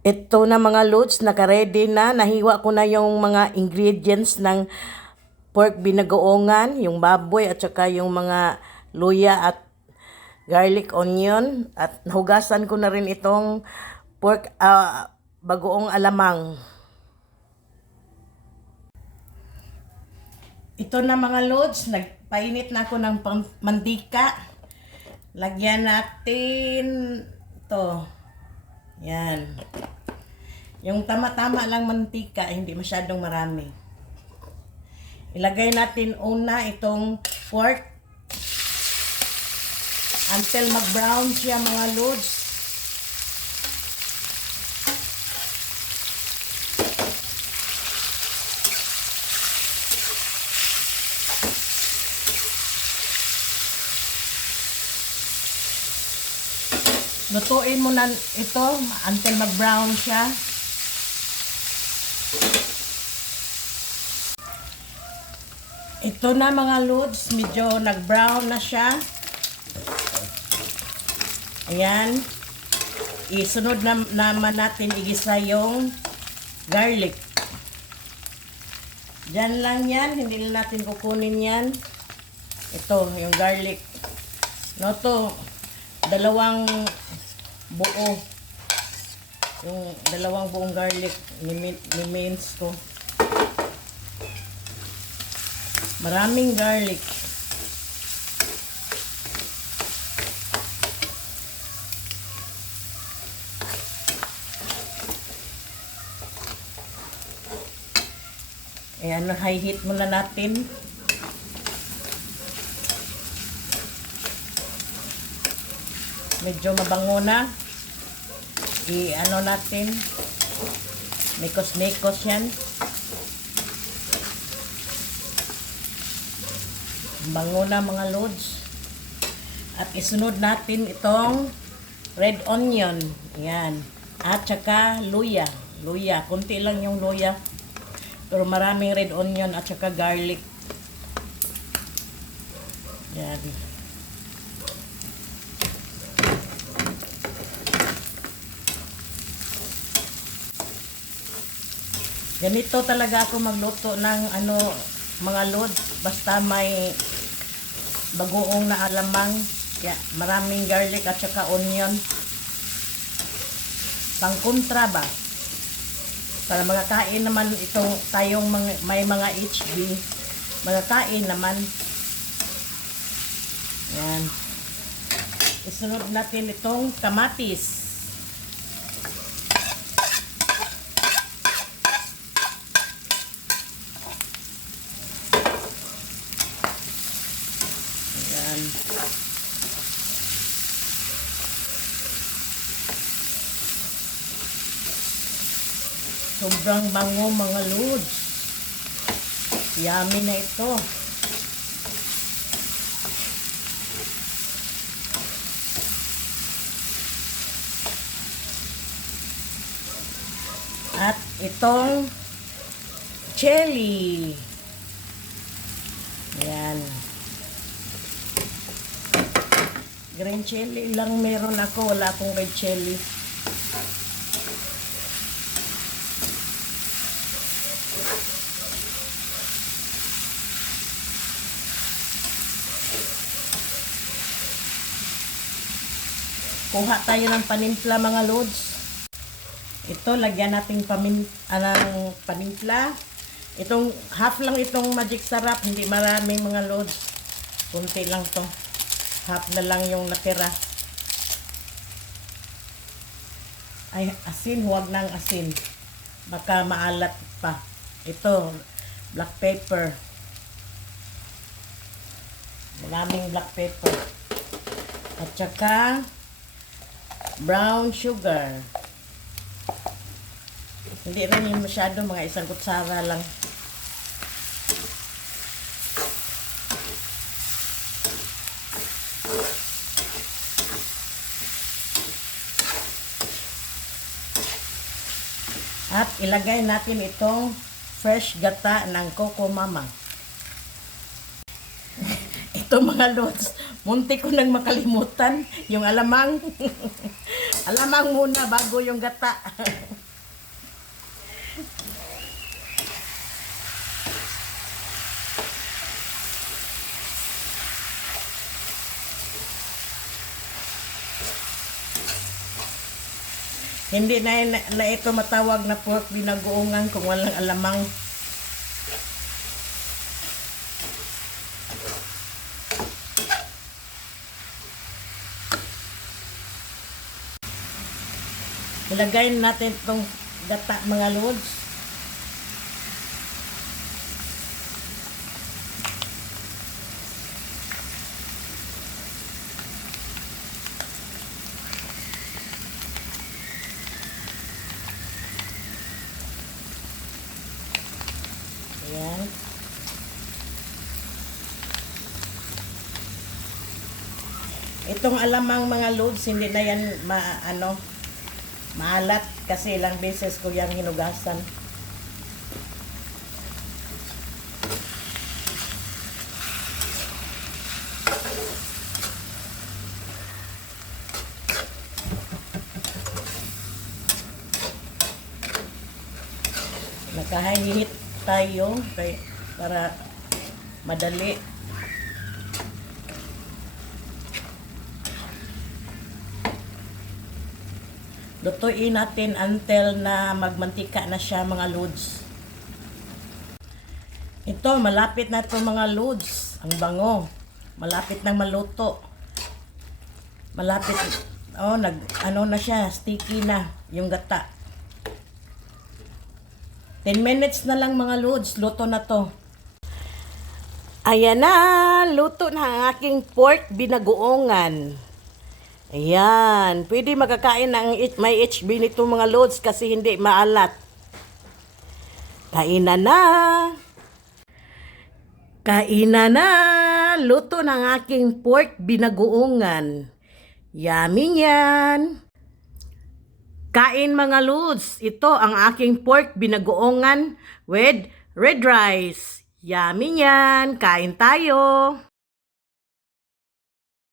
Ito na mga loads, naka-ready na. Nahiwa ko na yung mga ingredients ng pork binagoongan, yung baboy at saka yung mga luya at garlic onion. At nahugasan ko na rin itong pork bagoong alamang. Ito na mga loads, nagpainit na ako ng mantika. Lagyan natin to. Yan. Yung tama-tama lang mantika, hindi masyadong marami. Ilagay natin una itong pork until mag-brown siya mga loads. Lutuin mo na ito until mag-brown siya. Ito na mga loads, medyo nag-brown na siya. Ayan. Isunod na naman natin igisa yung garlic. Diyan lang yan, hindi na natin kukunin yan. Ito, yung garlic. No to, dalawang buo. Yung dalawang buong garlic ni-mince ko. Maraming garlic. Ayan, high heat muna natin. Medyo mabango na. I-ano natin. Mikos-mikos yan. Bango na mga loads. At isunod natin itong red onion. Ayan. At saka luya. Luya. Kunti lang yung luya. Pero maraming red onion at saka garlic. Ayan. Ganito talaga ako magluto ng mga loads. Basta may bagoong na alamang. Kaya maraming garlic at saka onion. Pangkontra ba? Para magkakain naman itong tayong may mga HB. Magkakain naman. Yan. Isunod natin itong kamatis. Yan. Sobrang bango mga loads. Yummy na ito. At itong chili. Ayan. Green chili lang meron ako. Wala akong red chili. Kuha tayo ng panimpla mga loads. Ito, lagyan natin ng panimpla. Itong half lang itong magic sarap, hindi maraming mga loads. Kunti lang to. Half na lang yung natira. Ay, asin, huwag nang asin. Baka maalat pa. Ito, black pepper. Maraming black pepper. At saka brown sugar. Hindi rin yung masyado, mga isang kutsara lang. At ilagay natin itong fresh gata ng Coco Mama. Ito mga lods, munti ko nang makalimutan yung alamang. Alamang muna bago yung gata. Hindi na ito matawag na pork binagoongan kung walang alamang. Ilagay natin itong gata mga lods. Ayan. Itong alamang mga loads, hindi na yan maalat kasi ilang beses ko yung hinugasan. Nakahinihit tayo para madali. Lutuin natin until na magmantika na siya mga loads. Ito, malapit na ito mga loads. Ang bango. Malapit nang maluto. Malapit. Oh, na siya, sticky na yung gata. 10 minutes na lang mga loads, luto na to. Ayan na, luto na ang aking pork binagoongan. Ayan, pwede makakain ng may HB nito mga loads kasi hindi maalat. Kainan na. Kainan na. Luto ng aking pork binagoongan. Yummy yan. Kain mga loads. Ito ang aking pork binagoongan with red rice. Yummy yan. Kain tayo.